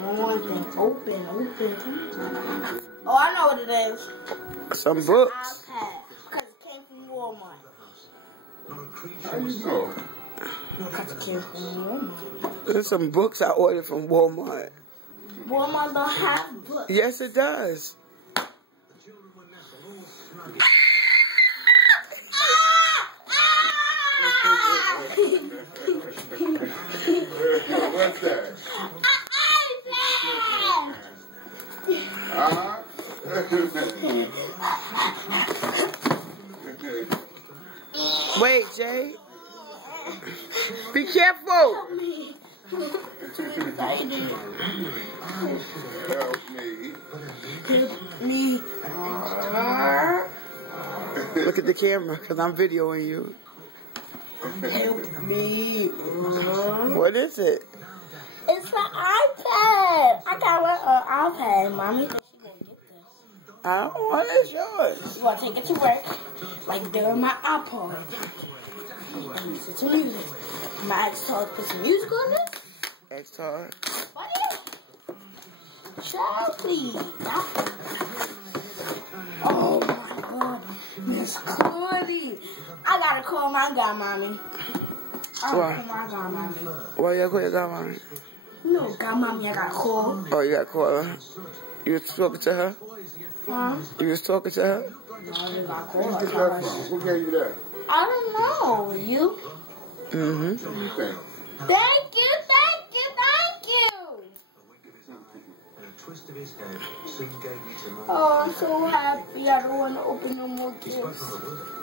More than open. Oh, I know what it is. Some books. iPad. Because it came from Walmart. How you know? Because it came from Walmart. There's some books I ordered from Walmart. Walmart don't have books. Yes, it does. What's that? Wait, Jay. Be careful. Help me. Look at the camera, because I'm videoing you. Help me. What is it? It's an iPad. I got an iPad. Mommy thinks she gonna get this. I don't want it. It's yours. You wanna take it to work? Like during my iPod. And listen to music. My ex-told put some music on this. X-Tar. What is? Child, please. Oh my God, Miss Cordy. I gotta call my godmommy. I gotta call my godmommy. Why you gotta call your godmommy? No, godmommy, I gotta call. Oh, you gotta call her? You was talking to her? Huh? You was talking to her? No, I gotta call her. Who gave you that? I don't know. You? Mm-hmm. What do you think? Thank you. Oh, I'm so happy. I don't want to open no more gifts.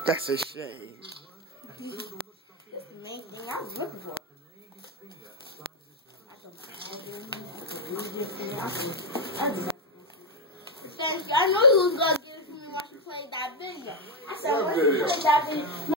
That's a shame. This is the main thing I was looking for. Thank you. I know you was going to give it to me once you played that video. I said, once you played that video.